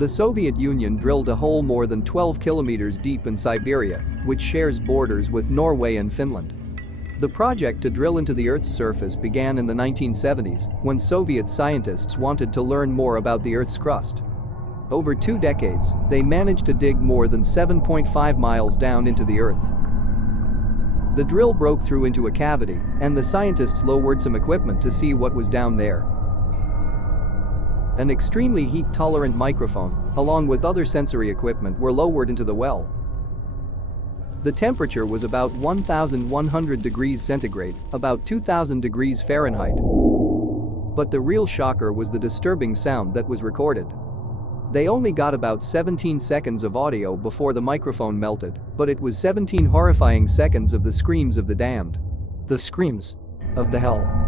The Soviet Union drilled a hole more than 12 kilometers deep in Siberia, which shares borders with Norway and Finland. The project to drill into the Earth's surface began in the 1970s when Soviet scientists wanted to learn more about the Earth's crust. Over 2 decades, they managed to dig more than 7.5 miles down into the Earth. The drill broke through into a cavity, and the scientists lowered some equipment to see what was down there. An extremely heat-tolerant microphone, along with other sensory equipment, were lowered into the well. The temperature was about 1,100 degrees centigrade, about 2,000 degrees Fahrenheit. But the real shocker was the disturbing sound that was recorded. They only got about 17 seconds of audio before the microphone melted, but it was 17 horrifying seconds of the screams of the damned. The screams of the hell.